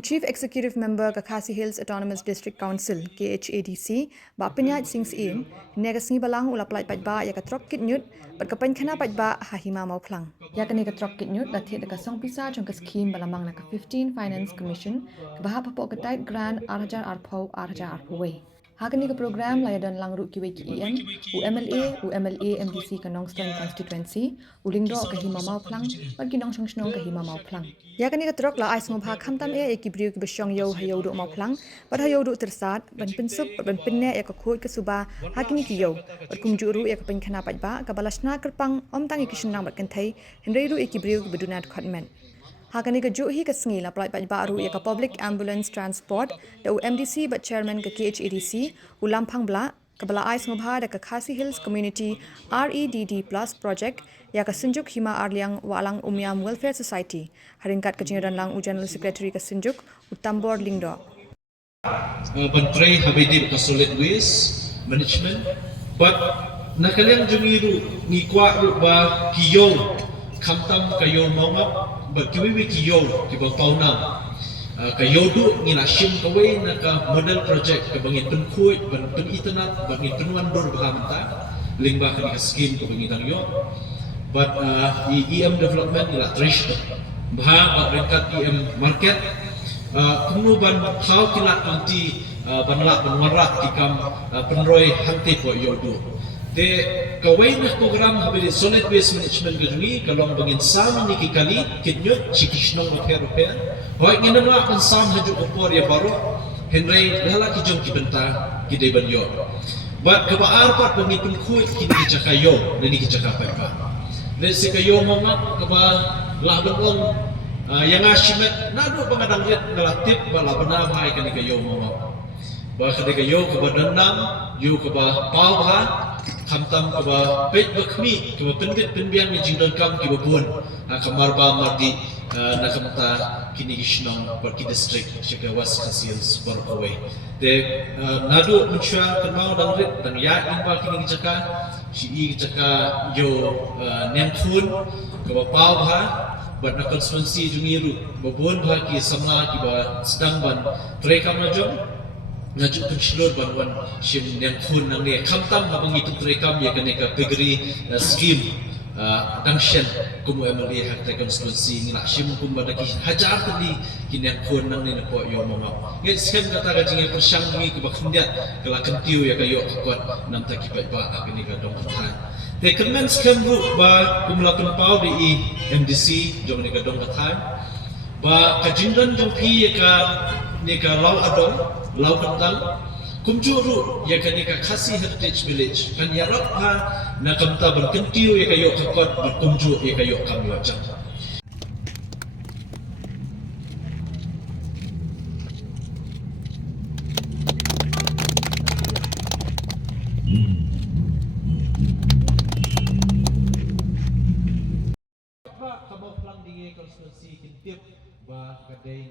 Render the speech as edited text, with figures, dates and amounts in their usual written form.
Chief Executive Member ka Khasi Hills Autonomous District Council KHADC ba penyat sing sin ne ka singi balang ula plai patba ya ka trop kit nyut pat ka pen khana patba ha hima mau phlang ya ka ne ka trop kit nyut da the ka song pisa chong ka scheme balamang na ka 15 Finance Commission ka ba pa po ka tight grant 8000 arpau 8000 arpaway Hakani ka program layadan langru kiwe ki EM, UMLA MDC ka Nongstern constituency, ulingdo ka hima mau plang, pag ginong song ka hima mau plang. Yakani ka trok la ais ngobha khamtam ekibriu ki besyong yo hayo do mau plang, pad hayo do tersat, ban pinsup, ban pinne ya ka khoi ka suba, hakini ki yo, pad kumjuru ya ka pen khana pajba, ka balasna kerpang om tangi kishnang bat kenthai, henreiru ekibriu ki bedunat khatmen. Hakani ka juhi ka sngi la plai baru ya ka public ambulance transport da UMDC but chairman ka KHADC ulampang bla ka bala ais ngobha da ka Khasi Hills Community REDD Plus project ya ka Sinjuk Hima Arliang Walang Umyam Welfare Society haringkat ka jingadan lang General Secretary ka Sinjuk Utambor Lingdo Bantray habidi ka solid waste management but nakaliang jungiru ni kwa ba kiyo kamtam kayo mawap berkiwi kiyo kibang taunam kayo do ni nasim kaway na ka model project ka bangin tunkuy bangin internet bangin tunuan dor bahamta lingba ka ni scheme ka bangin yo but EM development ila trish bah peringkat EM market kemudian how kilat nanti banla banwarak tikam penroy hanti po yo do de kaway na program habili solid waste management gajuni kalong bangin sam ni kikali kinyot chikishnong repair hoy nginamla kan sam haju opor ya baru henry dala kijong kibenta kidai banyo but kabaar pat pangitun kuy kini kichakayo nani kichakapay pa de si kayo mama kaba labong yang asimet nado pangadang rit nalatip bala banam hay kani kayo mama ba kadi kayo kabadanam yu kaba pawha kamtam kaba pet bakmi kaba pendit penbiang ni jingdon kam kiba pun kamar ba mardi nakamta kini ishnong perki district shika was Khasi bar away de nadu mucha kanau dangrit dan ya impa kini jaka si jaka yo nemkhun kaba pawha but na konstituensi jungiru babon ba ki samla kiba sedang ban trekam najong ngaju pensilur banwan sim yang khun nang ne khamtam habang itu rekam ya kaneka pegri scheme dangshen kumu MLA hak konstituensi ngina sim kum badaki hajar tadi kin yang khun nang ne po yo mongap nge scheme kata gajing persang ngi ku bakhndiat kala kentiu ya kayo kuat nam ta kipat ba akini ka dong khan te kemen scheme bu ba kumla pau di MDC jong ne ka dong khan ba kajindan jong pi ka ne ka law adong lau kentang kumjuru ya kan ka Khasi Heritage Village kan ya rap ha na kamta berkentiu ya kayo kakot berkumju ya kayo kami wajang kamu pulang di konstitusi kintip ba kadai